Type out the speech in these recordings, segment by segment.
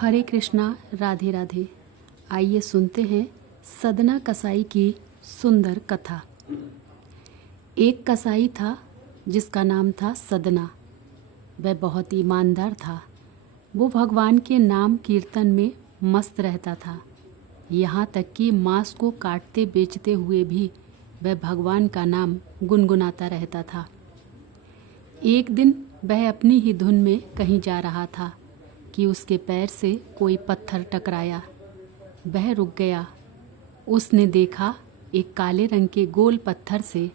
हरे कृष्णा, राधे राधे। आइए सुनते हैं सदना कसाई की सुंदर कथा। एक कसाई था जिसका नाम था सदना। वह बहुत ईमानदार था। वो भगवान के नाम कीर्तन में मस्त रहता था। यहाँ तक कि मांस को काटते बेचते हुए भी वह भगवान का नाम गुनगुनाता रहता था। एक दिन वह अपनी ही धुन में कहीं जा रहा था कि उसके पैर से कोई पत्थर टकराया। वह रुक गया। उसने देखा एक काले रंग के गोल पत्थर से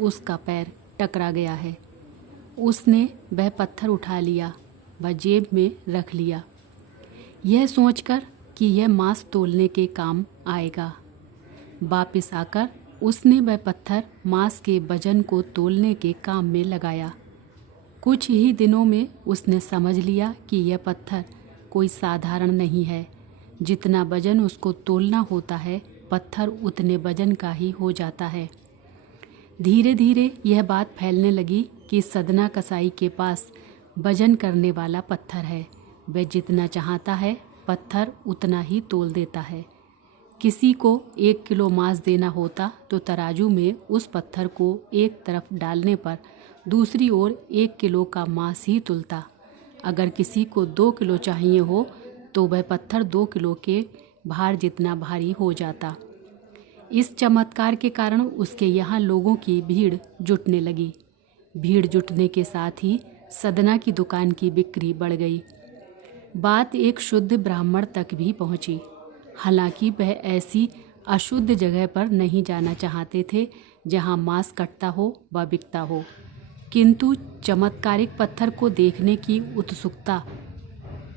उसका पैर टकरा गया है। उसने वह पत्थर उठा लिया व जेब में रख लिया, यह सोचकर कि यह मांस तोलने के काम आएगा। वापस आकर उसने वह पत्थर मांस के वजन को तोलने के काम में लगाया। कुछ ही दिनों में उसने समझ लिया कि यह पत्थर कोई साधारण नहीं है। जितना वजन उसको तोलना होता है, पत्थर उतने वजन का ही हो जाता है। धीरे धीरे यह बात फैलने लगी कि सदना कसाई के पास वजन करने वाला पत्थर है। वह जितना चाहता है पत्थर उतना ही तोल देता है। किसी को 1 किलो मांस देना होता तो तराजू में उस पत्थर को एक तरफ डालने पर दूसरी ओर 1 किलो का मांस ही तुलता। अगर किसी को 2 किलो चाहिए हो तो वह पत्थर 2 किलो के भार जितना भारी हो जाता। इस चमत्कार के कारण उसके यहाँ लोगों की भीड़ जुटने लगी। भीड़ जुटने के साथ ही सदना की दुकान की बिक्री बढ़ गई। बात एक शुद्ध ब्राह्मण तक भी पहुँची। हालांकि वह ऐसी अशुद्ध जगह पर नहीं जाना चाहते थे जहाँ मांस कटता हो व बिकता हो, किंतु चमत्कारिक पत्थर को देखने की उत्सुकता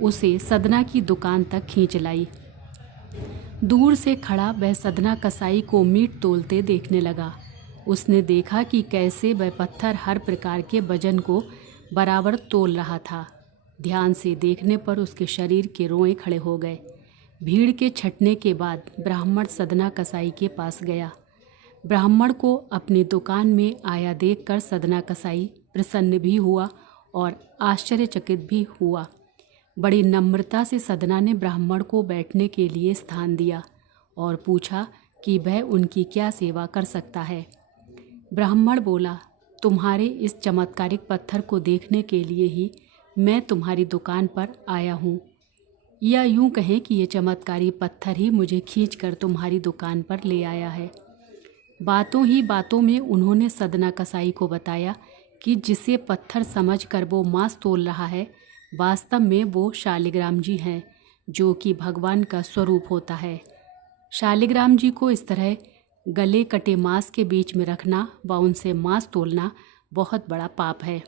उसे सदना की दुकान तक खींच लाई। दूर से खड़ा वह सदना कसाई को मीट तोलते देखने लगा। उसने देखा कि कैसे वह पत्थर हर प्रकार के वजन को बराबर तोल रहा था। ध्यान से देखने पर उसके शरीर के रोए खड़े हो गए। भीड़ के छटने के बाद ब्राह्मण सदना कसाई के पास गया। ब्राह्मण को अपनी दुकान में आया देखकर सदना कसाई प्रसन्न भी हुआ और आश्चर्यचकित भी हुआ। बड़ी नम्रता से सदना ने ब्राह्मण को बैठने के लिए स्थान दिया और पूछा कि वह उनकी क्या सेवा कर सकता है। ब्राह्मण बोला, तुम्हारे इस चमत्कारिक पत्थर को देखने के लिए ही मैं तुम्हारी दुकान पर आया हूँ, या यूँ कहें कि ये चमत्कारी पत्थर ही मुझे खींचकर तुम्हारी दुकान पर ले आया है। बातों ही बातों में उन्होंने सदना कसाई को बताया कि जिसे पत्थर समझकर वो मांस तोल रहा है, वास्तव में वो शालिग्राम जी हैं, जो कि भगवान का स्वरूप होता है। शालिग्राम जी को इस तरह गले कटे मांस के बीच में रखना व उनसे मांस तोलना बहुत बड़ा पाप है।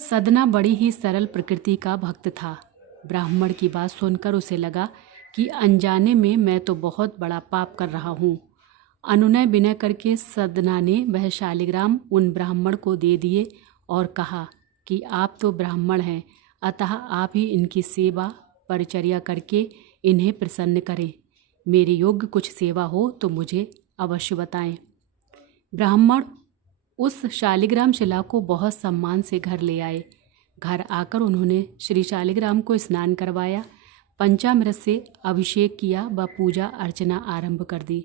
सदना बड़ी ही सरल प्रकृति का भक्त था। ब्राह्मण की बात सुनकर उसे लगा कि अनजाने में मैं तो बहुत बड़ा पाप कर रहा हूँ। अनुनय विनय करके सदना ने वह शालिग्राम उन ब्राह्मण को दे दिए और कहा कि आप तो ब्राह्मण हैं, अतः आप ही इनकी सेवा परिचर्या करके इन्हें प्रसन्न करें। मेरे योग्य कुछ सेवा हो तो मुझे अवश्य बताएं। ब्राह्मण उस शालिग्राम शिला को बहुत सम्मान से घर ले आए। घर आकर उन्होंने श्री शालिग्राम को स्नान करवाया, पंचामृत से अभिषेक किया व पूजा अर्चना आरंभ कर दी।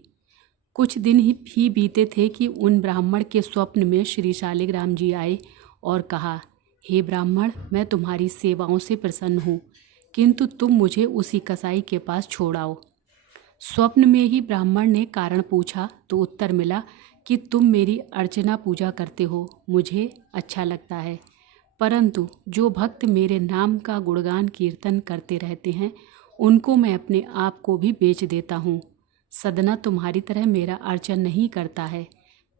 कुछ दिन ही बीते थे कि उन ब्राह्मण के स्वप्न में श्री शालिग्राम जी आए और कहा, हे ब्राह्मण, मैं तुम्हारी सेवाओं से प्रसन्न हूँ, किंतु तुम मुझे उसी कसाई के पास छोड़ाओ। स्वप्न में ही ब्राह्मण ने कारण पूछा तो उत्तर मिला कि तुम मेरी अर्चना पूजा करते हो, मुझे अच्छा लगता है, परंतु जो भक्त मेरे नाम का गुणगान कीर्तन करते रहते हैं उनको मैं अपने आप को भी बेच देता हूँ। सदना तुम्हारी तरह मेरा अर्चन नहीं करता है,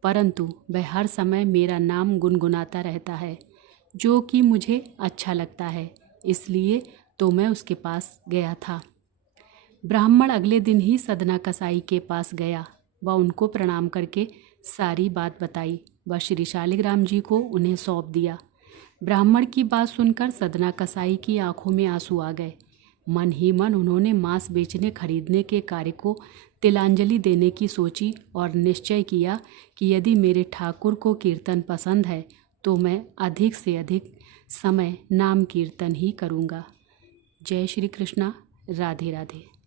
परंतु वह हर समय मेरा नाम गुनगुनाता रहता है, जो कि मुझे अच्छा लगता है, इसलिए तो मैं उसके पास गया था। ब्राह्मण अगले दिन ही सदना कसाई के पास गया व उनको प्रणाम करके सारी बात बताई व श्री शालिग्राम जी को उन्हें सौंप दिया। ब्राह्मण की बात सुनकर सदना कसाई की आंखों में आंसू आ गए। मन ही मन उन्होंने मांस बेचने खरीदने के कार्य को तिलांजलि देने की सोची और निश्चय किया कि यदि मेरे ठाकुर को कीर्तन पसंद है तो मैं अधिक से अधिक समय नाम कीर्तन ही करूँगा। जय श्री कृष्णा। राधे राधे।